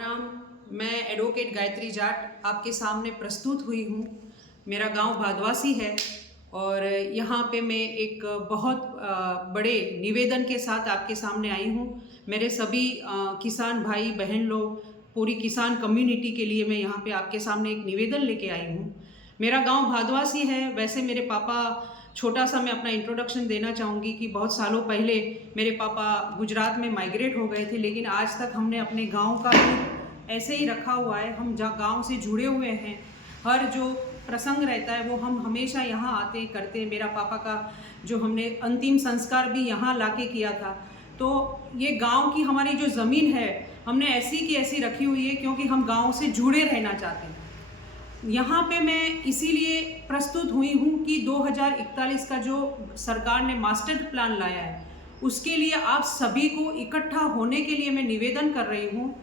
राम। मैं एडवोकेट गायत्री जाट आपके सामने प्रस्तुत हुई हूँ। मेरा गांव भादवासी है और यहाँ पे मैं एक बहुत बड़े निवेदन के साथ आपके सामने आई हूँ। मेरे सभी किसान भाई बहन लोग, पूरी किसान कम्युनिटी के लिए मैं यहाँ पे आपके सामने एक निवेदन लेके आई हूँ। मेरा गांव भादवासी है। वैसे मेरे पापा, छोटा सा मैं अपना इंट्रोडक्शन देना चाहूँगी कि बहुत सालों पहले मेरे पापा गुजरात में माइग्रेट हो गए थे, लेकिन आज तक हमने अपने गांव का रूप ऐसे ही रखा हुआ है। हम जहाँ गांव से जुड़े हुए हैं, हर जो प्रसंग रहता है वो हम हमेशा यहाँ आते करते। मेरा पापा का जो हमने अंतिम संस्कार भी यहाँ लाके किया था। तो ये गांव की हमारी जो ज़मीन है हमने ऐसी की ऐसी रखी हुई है, क्योंकि हम गांव से जुड़े रहना चाहते हैं। यहाँ पे मैं इसीलिए प्रस्तुत हुई हूँ कि 2041 का जो सरकार ने मास्टर प्लान लाया है, उसके लिए आप सभी को इकट्ठा होने के लिए मैं निवेदन कर रही हूँ।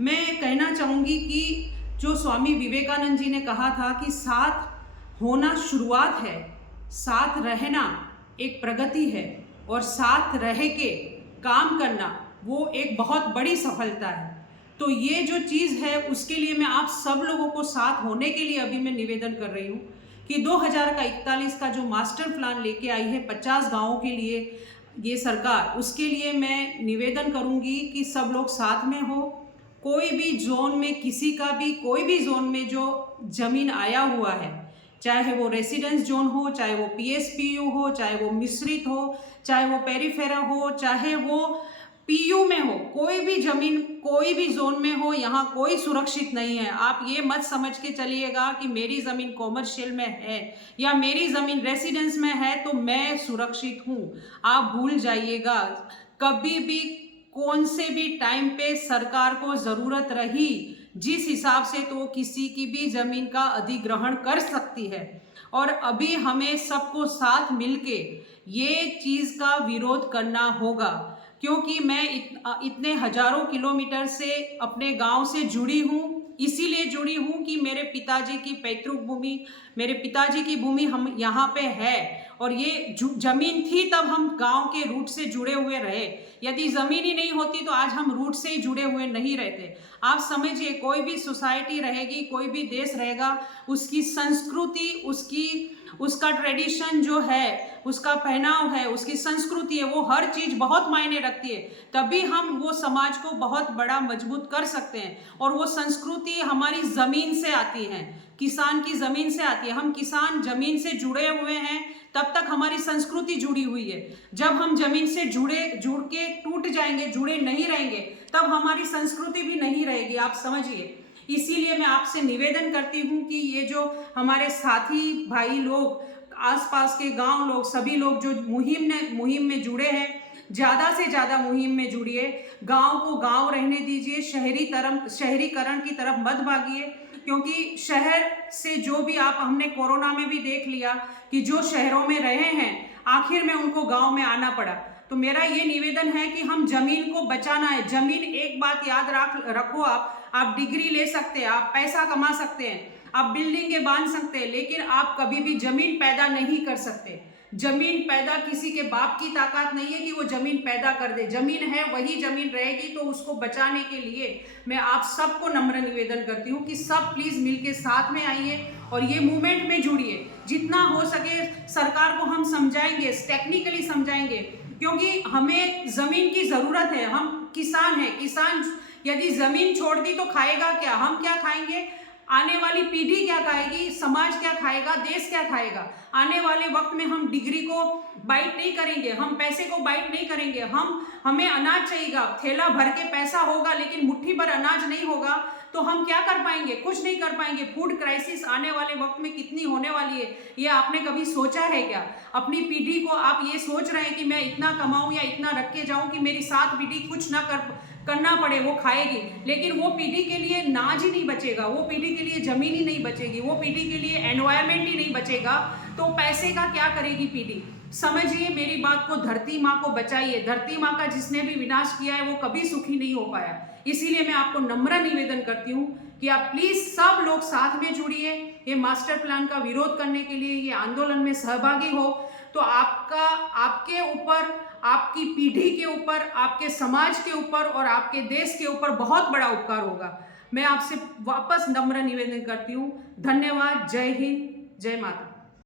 मैं कहना चाहूँगी कि जो स्वामी विवेकानंद जी ने कहा था कि साथ होना शुरुआत है, साथ रहना एक प्रगति है, और साथ रह के काम करना वो एक बहुत बड़ी सफलता है। तो ये जो चीज़ है उसके लिए मैं आप सब लोगों को साथ होने के लिए अभी मैं निवेदन कर रही हूँ कि 2041 का जो मास्टर प्लान लेके आई है 50 गाँवों के लिए ये सरकार, उसके लिए मैं निवेदन करूँगी कि सब लोग साथ में हो। कोई भी जोन में, किसी का भी कोई भी जोन में जो ज़मीन आया हुआ है, चाहे वो रेसिडेंस जोन हो, चाहे वो PSPU हो, चाहे वो मिश्रित हो, चाहे वो पेरीफेरा हो, चाहे वो PU में हो, कोई भी जमीन कोई भी जोन में हो, यहाँ कोई सुरक्षित नहीं है। आप ये मत समझ के चलिएगा कि मेरी ज़मीन कॉमर्शियल में है या मेरी ज़मीन रेसिडेंस में है तो मैं सुरक्षित हूँ। आप भूल जाइएगा। कभी भी कौन से भी टाइम पे सरकार को ज़रूरत रही जिस हिसाब से तो किसी की भी ज़मीन का अधिग्रहण कर सकती है। और अभी हमें सबको साथ मिलके ये चीज़ का विरोध करना होगा, क्योंकि मैं इतने हजारों किलोमीटर से अपने गांव से जुड़ी हूँ। इसीलिए जुड़ी हूँ कि मेरे पिताजी की पैतृक भूमि, मेरे पिताजी की भूमि हम यहाँ पे है, और ये जमीन थी तब हम गांव के रूट से जुड़े हुए रहे। यदि ज़मीन ही नहीं होती तो आज हम रूट से ही जुड़े हुए नहीं रहते। आप समझिए, कोई भी सोसाइटी रहेगी, कोई भी देश रहेगा, उसकी संस्कृति, उसका ट्रेडिशन जो है, उसका पहनाव है, उसकी संस्कृति है, वो हर चीज़ बहुत मायने रखती है। तभी हम वो समाज को बहुत बड़ा मजबूत कर सकते हैं। और वो संस्कृति हमारी ज़मीन से आती है, किसान की ज़मीन से आती है। हम किसान ज़मीन से जुड़े हुए हैं, तब तक हमारी संस्कृति जुड़ी हुई है। जब हम ज़मीन से जुड़ के टूट जाएंगे, जुड़े नहीं रहेंगे, तब हमारी संस्कृति भी नहीं रहेगी। आप समझिए। इसीलिए मैं आपसे निवेदन करती हूँ कि ये जो हमारे साथी भाई लोग, आसपास के गांव लोग, सभी लोग जो मुहिम में जुड़े हैं, ज़्यादा से ज़्यादा मुहिम में जुड़िए। गांव को गांव रहने दीजिए, शहरीकरण की तरफ मत भागिए। क्योंकि शहर से जो भी हमने कोरोना में भी देख लिया कि जो शहरों में रहे हैं, आखिर में उनको गांव में आना पड़ा। तो मेरा ये निवेदन है कि हम जमीन को बचाना है। जमीन, एक बात याद रखो, आप डिग्री ले सकते हैं, आप पैसा कमा सकते हैं, आप बिल्डिंगें बांध सकते हैं, लेकिन आप कभी भी जमीन पैदा नहीं कर सकते। जमीन पैदा किसी के बाप की ताकत नहीं है कि वो जमीन पैदा कर दे। जमीन है, वही जमीन रहेगी। तो उसको बचाने के लिए मैं आप सबको नम्र निवेदन करती हूँ कि सब प्लीज़ मिलके साथ में आइए और ये मूवमेंट में जुड़िए। जितना हो सके सरकार को हम समझाएंगे, टेक्निकली समझाएंगे, क्योंकि हमें ज़मीन की ज़रूरत है। हम किसान हैं। किसान यदि ज़मीन छोड़ दी तो खाएगा क्या? हम क्या खाएंगे? आने वाली पीढ़ी क्या खाएगी? समाज क्या खाएगा? देश क्या खाएगा? आने वाले वक्त में हम डिग्री को बाइट नहीं करेंगे, हम पैसे को बाइट नहीं करेंगे। हमें अनाज चाहिएगा, थैला भर के पैसा होगा, लेकिन मुट्ठी भर अनाज नहीं होगा तो हम क्या कर पाएंगे? कुछ नहीं कर पाएंगे। फूड क्राइसिस आने वाले वक्त में कितनी होने वाली है, ये आपने कभी सोचा है क्या? अपनी पीढ़ी को आप ये सोच रहे हैं कि मैं इतना कमाऊं या इतना रख के जाऊं कि मेरी 7 पीढ़ी कुछ ना करना पड़े, वो खाएगी। लेकिन वो पीढ़ी के लिए नाज ही नहीं बचेगा, वो पीढ़ी के लिए जमीन ही नहीं बचेगी, वो पीढ़ी के लिए एनवायरमेंट ही नहीं बचेगा, तो पैसे का क्या करेगी पीढ़ी? समझिए मेरी बात को, धरती माँ को बचाइए। धरती माँ का जिसने भी विनाश किया है वो कभी सुखी नहीं हो पाया। इसीलिए मैं आपको नम्र निवेदन करती हूँ कि आप प्लीज सब लोग साथ में जुड़िए। ये मास्टर प्लान का विरोध करने के लिए, ये आंदोलन में सहभागी हो। तो आपके ऊपर आपकी पीढ़ी के ऊपर, आपके समाज के ऊपर और आपके देश के ऊपर बहुत बड़ा उपकार होगा। मैं आपसे वापस नम्र निवेदन करती हूँ। धन्यवाद। जय हिंद, जय माता।